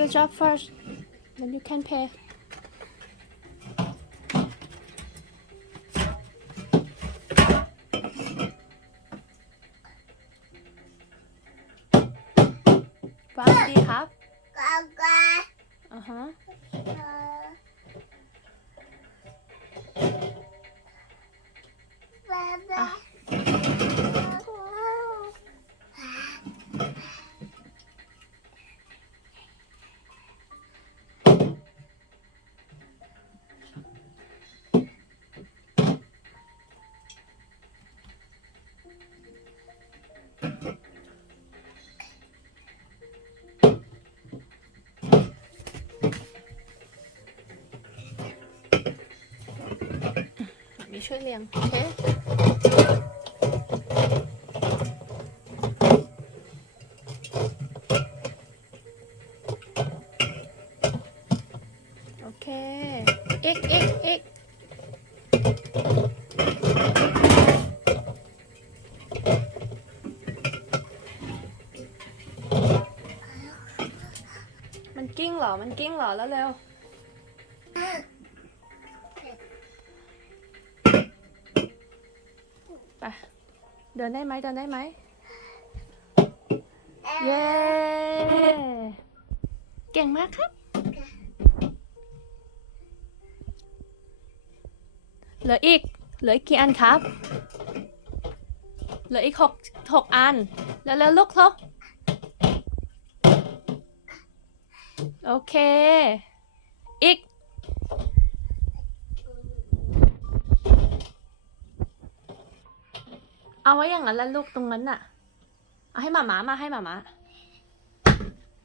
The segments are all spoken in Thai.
your job first then you can pay ว้าวดีครั ช่วยเลี้ยงโอเคโอเคอีกอีกอีกมันกิ้งเหรอ มันกิ้งเหรอแล้วเร็ว ไปเดินได้ไหมเดินได้ไหมเย้เก่งมากครับ เหลืออีก เหลืออีกกี่อันครับ เหลืออีกหกหกอัน แล้วแล้วลุกเถอะโอเค อีก เอาไว้อย่างนั้นแล้วลูกตรงนั้นน่ะ เอาให้หมามามาให้หมามา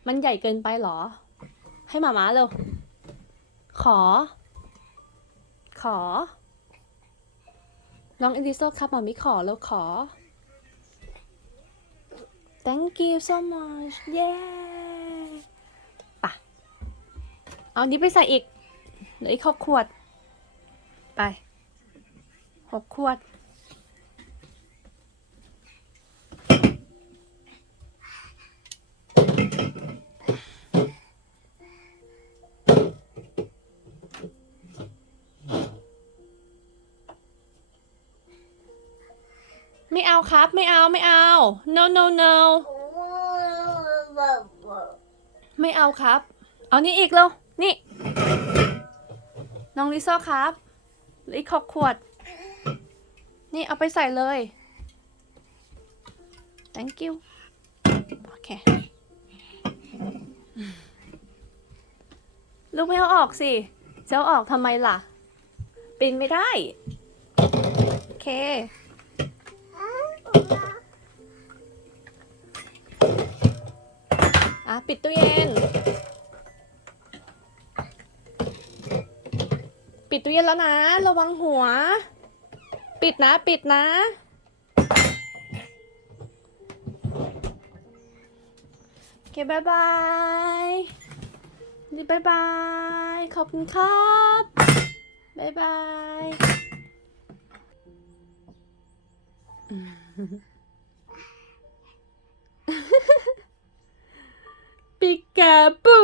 มันใหญ่เกินไปหรอ ให้หมามาเร็ว ขอ ขอ น้องอิลิโซครับหมามิขอแล้วขอ thank you so much เย้ปะเอานี้ไปใส่อีก เหลืออีกหกขวด ไปหกขวด ไม่เอาครับ ไม่เอาไม่เอา no no no ไม่เอาครับ เอานี่อีกแล้วนี่ น้องลิซ่าครับลืออีกหกขวด นี่เอาไปใส่เลย thank you โอเคลูกไม่เอาออกสิจะเอาออกทำไมล่ะปีนไม่ได้ โอเค อะ ปิดตู้เย็น ปิดตู้เย็นแล้วนะ ระวังหัว ปิดนะ ปิดนะ โอเคบายบายดีบายบาย ขอบคุณครับบายบาย ปิกาบู